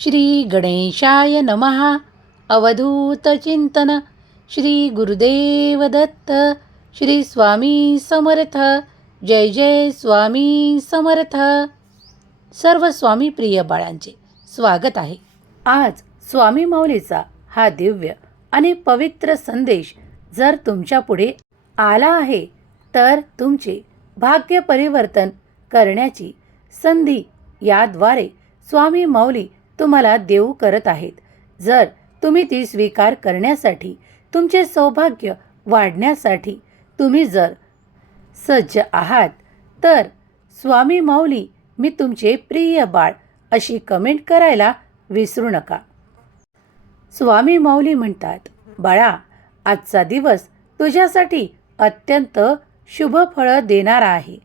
श्री गणेशाय नमः अवधूतचिंतन श्री गुरुदेव दत्त. श्री स्वामी समर्थ. जय जय स्वामी समर्थ. सर्व स्वामी प्रिय बाळांचे स्वागत आहे. आज स्वामी माऊलीचा हा दिव्य आणि पवित्र संदेश जर तुमच्यापुढे आला आहे तर तुमचे भाग्य परिवर्तन करण्याची संधी याद्वारे स्वामी माऊली तुम्हाला देऊ करत आहेत. जर तुम्ही ती स्वीकार करण्यासाठी तुमचे सौभाग्य वाढण्यासाठी तुम्ही जर सज्ज आहात तर स्वामी माऊली मी तुमचे प्रिय बाळ अशी कमेंट करायला विसरू नका. स्वामी माऊली म्हणतात बाळा आजचा दिवस तुझ्यासाठी अत्यंत शुभ फळं देणारा आहे.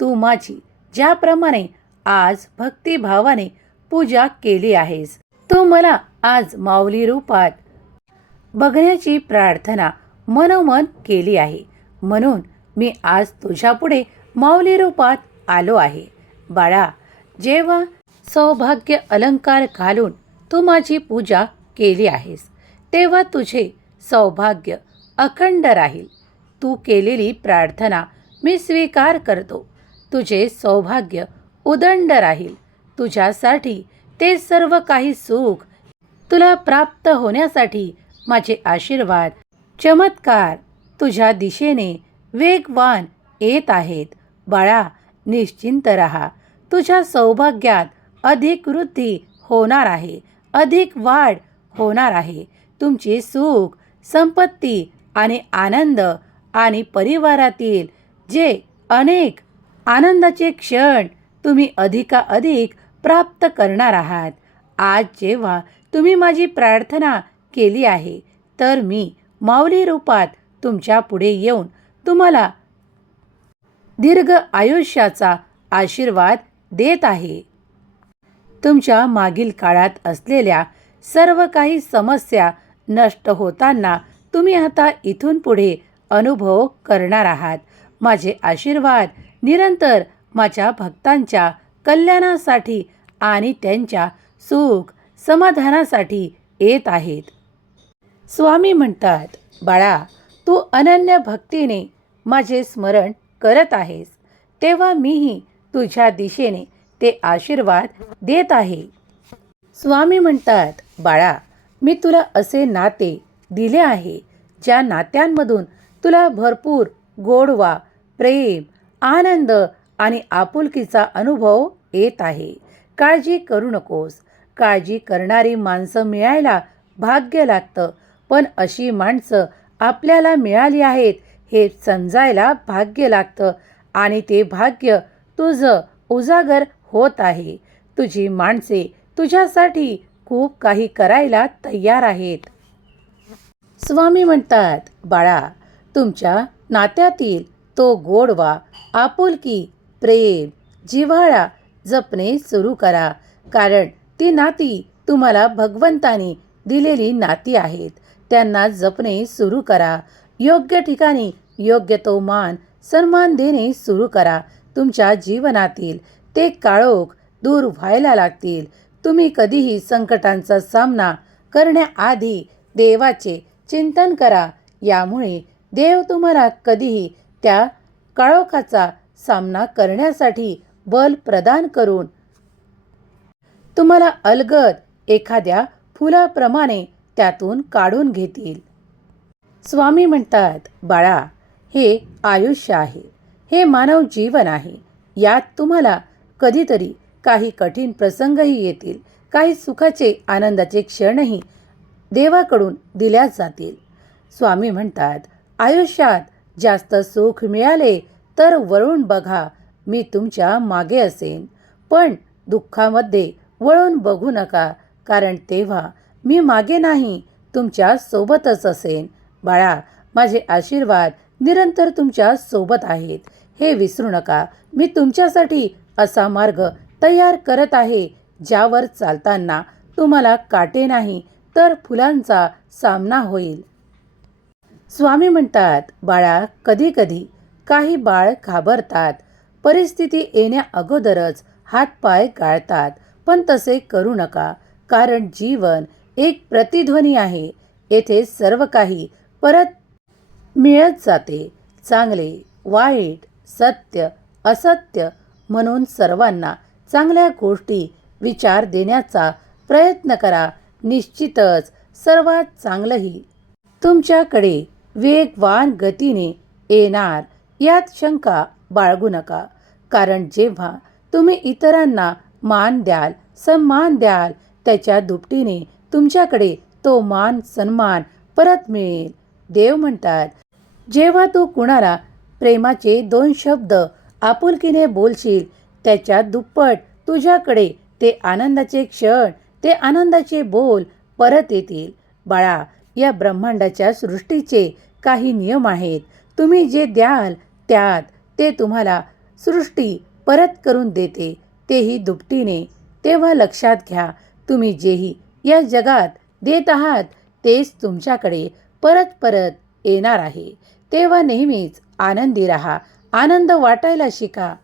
तू माझी ज्याप्रमाणे आज भक्तिभावाने पूजा केली आहेस. तू मला आज माऊली रूपात बघण्याची प्रार्थना मनोमन केली आहे. म्हणून मी आज तुझ्यापुढे माऊली रूपात आलो आहे. बाळा जेव्हा सौभाग्य अलंकार घालून तू माझी पूजा केली आहेस तेव्हा तुझे सौभाग्य अखंड राहील. तू केलेली प्रार्थना मी स्वीकार करतो. तुझे सौभाग्य उदंड राहील. तुझ्यासाठी ते सर्व काही सुख तुला प्राप्त होण्यासाठी माझे आशीर्वाद चमत्कार तुझ्या दिशेने वेगवान येत आहेत. बाळा निश्चिंत रहा. तुझ्या सौभाग्यात अधिक वृद्धी होणार आहे. अधिक वाढ होणार आहे. तुमची सुख संपत्ती आणि आनंद आणि परिवारातील जे अनेक आनंदाचे क्षण तुम्ही अधिकाधिक प्राप्त करणार आहात. आज जेव्हा तुम्ही माझी प्रार्थना केली आहे तर मी माऊली रूपात तुमच्यापुढे येऊन तुम्हाला दीर्घ आयुष्याचा आशीर्वाद देत आहे. तुमच्या मागील काळात असलेल्या सर्व काही समस्या नष्ट होताना तुम्ही आता इथून पुढे अनुभव करणार आहात. माझे आशीर्वाद निरंतर माझ्या भक्तांच्या कल्याणासाठी आणि त्यांच्या सुख समाधानासाठी येत आहेत. स्वामी म्हणतात बाळा तू अनन्य भक्तीने माझे स्मरण करत आहेस. तेव्हा मीही तुझ्या दिशेने ते आशीर्वाद देत आहे. स्वामी म्हणतात बाळा मी तुला असे नाते दिले आहे ज्या नात्यांमधून तुला भरपूर गोडवा प्रेम आनंद आणि आपुलकीचा अनुभव येत आहे. काळजी करू नकोस. काळजी करणारी माणसं मिळायला भाग्य लागतं. पण अशी माणसं आपल्याला मिळाली आहेत हे समजायला भाग्य लागतं. आणि ते भाग्य तुझं उजागर होत आहे. तुझी माणसे तुझ्यासाठी खूप काही करायला तयार आहेत. स्वामी म्हणतात बाळा तुमच्या नात्यातील तो गोडवा आपुलकी प्रेम जिव्हाळा जपणे सुरू करा. कारण ती नाती तुम्हाला भगवंतानी दिलेली नाती आहेत. त्यांना जपणे सुरू करा. योग्य ठिकाणी योग्य तो मान सन्मान देणे सुरू करा. तुमच्या जीवनातील ते काळोख दूर व्हायला लागतील. तुम्ही कधीही संकटांचा सामना करण्याआधी देवाचे चिंतन करा. यामुळे देव तुम्हाला कधीही त्या काळोखाचा सामना करण्यासाठी बल प्रदान करून. तुम्हाला अलगद एखाद्या फुलाप्रमाणे त्यातून काढून घेतील. स्वामी म्हणतात बाळा हे आयुष्य आहे. हे मानव जीवन आहे. यात तुम्हाला कधीतरी काही कठीण प्रसंगही येतील. काही सुखाचे आनंदाचे क्षणही देवाकडून दिल्या जातील. स्वामी म्हणतात आयुष्यात जास्त सुख मिळाले तर वरून बघा मी तुमच्या मागे असेन. पण दुःखामध्ये वळून बघू नका कारण तेव्हा मी मागे नाही तुमच्या सोबतच असेन. बाळा माझे आशीर्वाद निरंतर तुमच्यासोबत आहेत. हे विसरू नका. मी तुमच्यासाठी असा मार्ग तयार करत आहे ज्यावर चालताना तुम्हाला काटे नाही तर फुलांचा सामना होईल. स्वामी म्हणतात बाळा कधी कधी काही बाळ घाबरतात परिस्थिती येण्या अगोदरच हातपाय गाळतात. पण तसे करू नका कारण जीवन एक प्रतिध्वनी आहे. येथे सर्व काही परत मिळत जाते. चांगले वाईट सत्य असत्य म्हणून सर्वांना चांगल्या गोष्टी विचार देण्याचा प्रयत्न करा. निश्चितच सर्वात चांगलंही तुमच्याकडे वेगवान गतीने येणार. यात शंका बाळगू नका. कारण जेव्हा तुम्ही इतरांना मान द्याल सन्मान द्याल त्याच्या दुपटीने तुमच्याकडे तो मान सन्मान परत मिळेल. देव म्हणतात जेव्हा तू कुणाला प्रेमाचे दोन शब्द आपुलकीने बोलशील त्याच्या दुप्पट तुझ्याकडे ते आनंदाचे क्षण ते आनंदाचे बोल परत येतील. बाळा या ब्रह्मांडाच्या सृष्टीचे काही नियम आहेत. तुम्ही जे द्याल त्यात ते तुम्हाला सृष्टी परत करून देते. तेही दुपटीने. तेव्हा लक्षात घ्या तुम्ही जेही या जगात देत आहात तेच तुमच्याकडे परत परत येणार आहे. तेव्हा नेहमीच आनंदी राहा आनंद वाटायला शिका.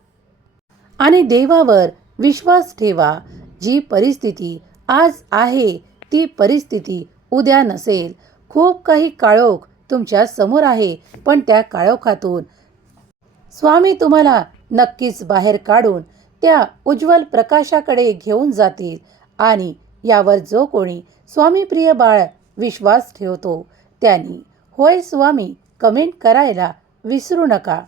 आणि देवावर विश्वास ठेवा जी परिस्थिती आज आहे ती परिस्थिती उद्या नसेल. खूप काही काळोख तुमच्यासमोर आहे पण त्या काळोखातून स्वामी तुम्हाला नक्कीच बाहेर काढून त्या उज्ज्वल प्रकाशाकडे घेऊन जातील आणि यावर जो कोणी स्वामीप्रिय बाळ विश्वास ठेवतो त्यांनी होय स्वामी कमेंट करायला विसरू नका.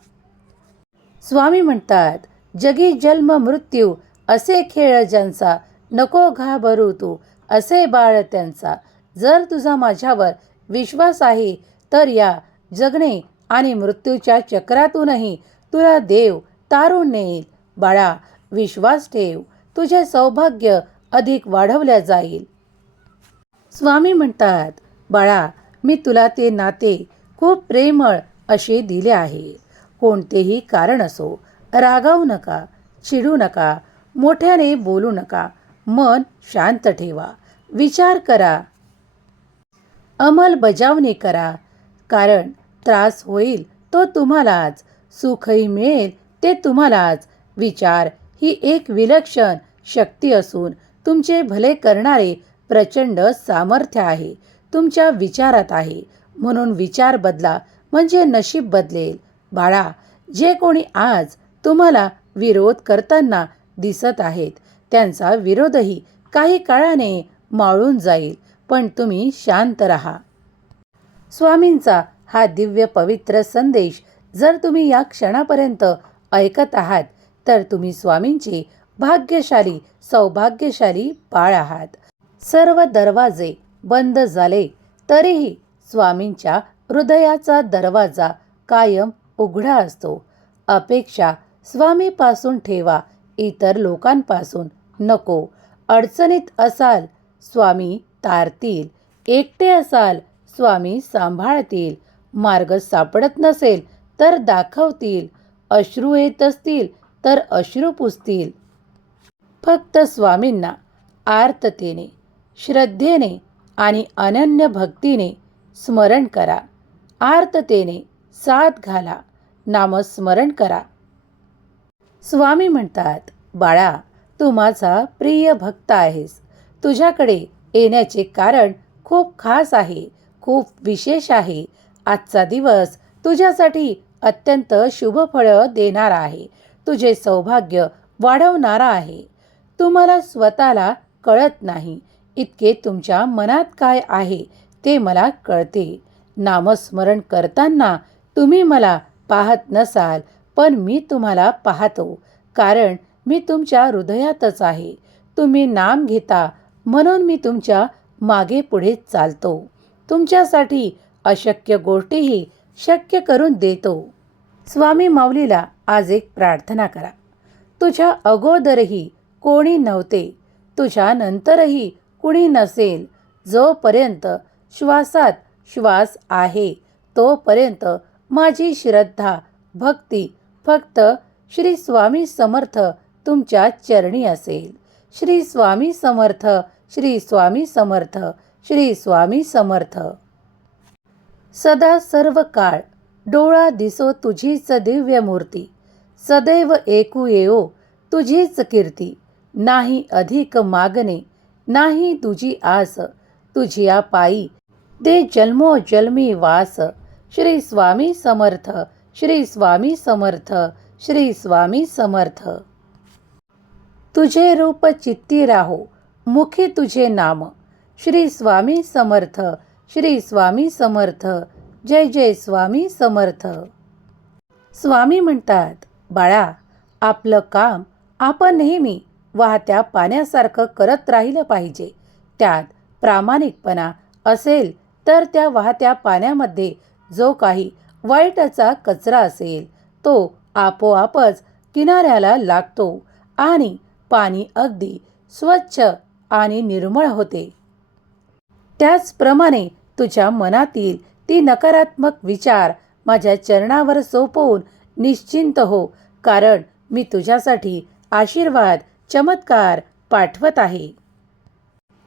स्वामी म्हणतात जगी जन्म मृत्यू असे खेळ ज्यांचा नको घाबरू तू असे बाळ त्यांचा. जर तुझा माझ्यावर विश्वास आहे तर या जगणे आणि मृत्यूच्या चक्रातूनही तुला देव तारून नेईल. बाळा विश्वास ठेव. तुझे सौभाग्य अधिक वाढवल्या जाईल. स्वामी म्हणतात बाळा मी तुला ते नाते खूप प्रेमळ असे दिले आहे. कोणतेही कारण असो रागावू नका चिडू नका मोठ्याने बोलू नका मन शांत ठेवा विचार करा. अंमलबजावणी करा. कारण त्रास होईल तो तुम्हालाच. सुखही मिळेल ते तुम्हालाच. विचार ही एक विलक्षण शक्ती असून तुमचे भले करणारे प्रचंड सामर्थ्य आहे तुमच्या विचारात आहे. म्हणून विचार बदला म्हणजे नशीब बदलेल. बाळा जे कोणी आज तुम्हाला विरोध करताना दिसत आहेत त्यांचा विरोधही काही काळाने माळून जाईल पण तुम्ही शांत रहा. स्वामींचा हा दिव्य पवित्र संदेश जर तुम्ही या क्षणापर्यंत ऐकत आहात तर तुम्ही स्वामींची भाग्यशाली सौभाग्यशाली बाळ आहात. सर्व दरवाजे बंद झाले तरीही स्वामींच्या हृदयाचा दरवाजा कायम उघडा असतो. अपेक्षा स्वामीपासून ठेवा इतर लोकांपासून नको. अडचणीत असाल स्वामी तारतील. एकटे असाल स्वामी सांभाळतील. मार्ग सापडत नसेल तर दाखवतील. अश्रू येत असतील तर अश्रू पुसतील. फक्त स्वामींना आर्ततेने श्रद्धेने आणि अनन्य भक्तीने स्मरण करा. आर्ततेने साथ घाला नामस्मरण करा. स्वामी म्हणतात बाळा तू माझा प्रिय भक्त आहेस. तुझ्याकडे येण्याचे कारण खूप खास आहे खूप विशेष आहे. आजचा दिवस तुझ्यासाठी अत्यंत शुभ फळं देणारा आहे. तुझे सौभाग्य वाढवणारा आहे. तुम्हाला स्वतःला कळत नाही. इतके तुमच्या मनात काय आहे ते मला कळते. नामस्मरण करताना तुम्ही मला पाहत नसाल पण मी तुम्हाला पाहतो. कारण मी तुमच्या हृदयातच आहे. तुम्ही नाम घेता म्हणून मी तुमच्या मागे पुढे चालतो. तुमच्यासाठी अशक्य गोष्टीही शक्य करून देतो. स्वामी माऊलीला आज एक प्रार्थना करा. तुझ्या अगोदरही कोणी नव्हते तुझ्या नंतरही कुणी नसेल जोपर्यंत श्वासात श्वास आहे तोपर्यंत माझी श्रद्धा भक्ती फक्त श्री स्वामी समर्थ तुमच्या चरणी असेल. श्री स्वामी समर्थ श्री स्वामी समर्थ श्री स्वामी समर्थ. सदा सर्व काळ डोळा दिसो तुझीच दिव्य मूर्ती. सदैव ऐकू येओ तुझीच कीर्ती. नाही अधिक मागणे नाही तुझी आस तुझिया पायी. दे जन्मो जन्मी वास. श्री स्वामी समर्थ श्री स्वामी समर्थ श्री स्वामी समर्थ. तुझे रूप चित्ती राहो मुखी तुझे नाम. श्री स्वामी समर्थ श्री स्वामी समर्थ जय जय स्वामी समर्थ. स्वामी म्हणतात बाळा आपलं काम आपण नेहमी वाहत्या पाण्यासारखं करत राहिलं पाहिजे. त्यात प्रामाणिकपणा असेल तर त्या वाहत्या पाण्यामध्ये जो काही वाईटाचा कचरा असेल तो आपोआपच किनाऱ्याला लागतो आणि पाणी अगदी स्वच्छ आणि निर्मळ होते. त्याचप्रमाणे तुझ्या मनातील ती नकारात्मक विचार माझ्या चरणावर सोपवून निश्चिंत हो कारण मी तुझ्यासाठी आशीर्वाद चमत्कार पाठवत आहे.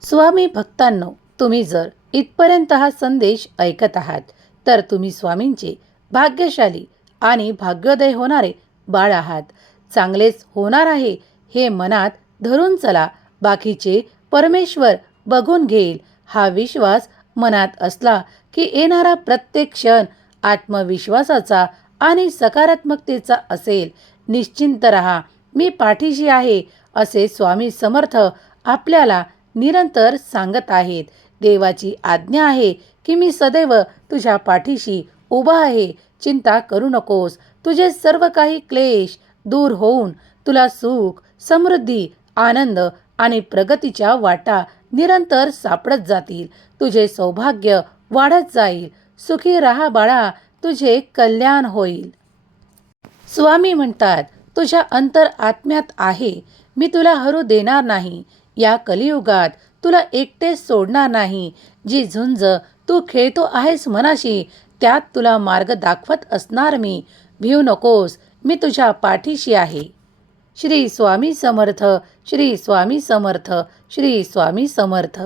स्वामी भक्तांनो तुम्ही जर इथपर्यंत हा संदेश ऐकत आहात तर तुम्ही स्वामींचे भाग्यशाली आणि भाग्योदय होणारे बाळ आहात. चांगलेच होणार आहे हे मनात धरून चला बाकीचे परमेश्वर बघून घेईल हा विश्वास मनात असला की येणारा प्रत्येक क्षण आत्मविश्वासाचा आणि सकारात्मकतेचा असेल. निश्चिंत रहा. मी पाठीशी आहे असे स्वामी समर्थ आपल्याला निरंतर सांगत आहेत. देवाची आज्ञा आहे की मी सदैव तुझ्या पाठीशी उभा आहे. चिंता करू नकोस. तुझे सर्व काही क्लेश दूर होऊन तुला सुख समृद्धी आनंद आणि प्रगतीच्या वाटा निरंतर सापडत जातील. तुझे सौभाग्य वाढत जाईल. सुखी राहा बाळा तुझे कल्याण होईल. स्वामी म्हणतात तुझ्या अंतर आत्म्यात आहे. मी तुला हरू देणार नाही. या कलियुगात तुला एकटे सोडणार नाही. जी झुंज तू खेळतो आहेस मनाशी त्यात तुला मार्ग दाखवत असणार मी. भिऊ नकोस मी तुझ्या पाठीशी आहे. श्री स्वामी समर्थ श्री स्वामी समर्थ श्री स्वामी समर्थ.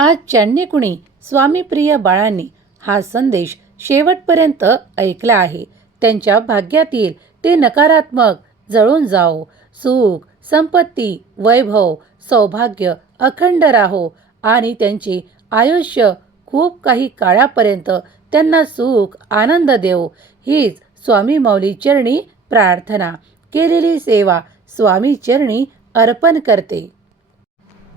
आज ज्यांनी कुणी? स्वामीप्रिय बाळांनी हा संदेश शेवटपर्यंत ऐकला आहे. त्यांच्या भाग्यातील ते नकारात्मक जळून जाओ. सुख संपत्ती वैभव सौभाग्य अखंड राहो. आणि त्यांचे आयुष्य खूप काही काळापर्यंत त्यांना सुख आनंद देव. हीच स्वामी मौली चरणी प्रार्थना. केलेली सेवा स्वामी चरणी अर्पण करते.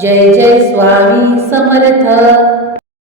जय जय स्वामी समर्थ.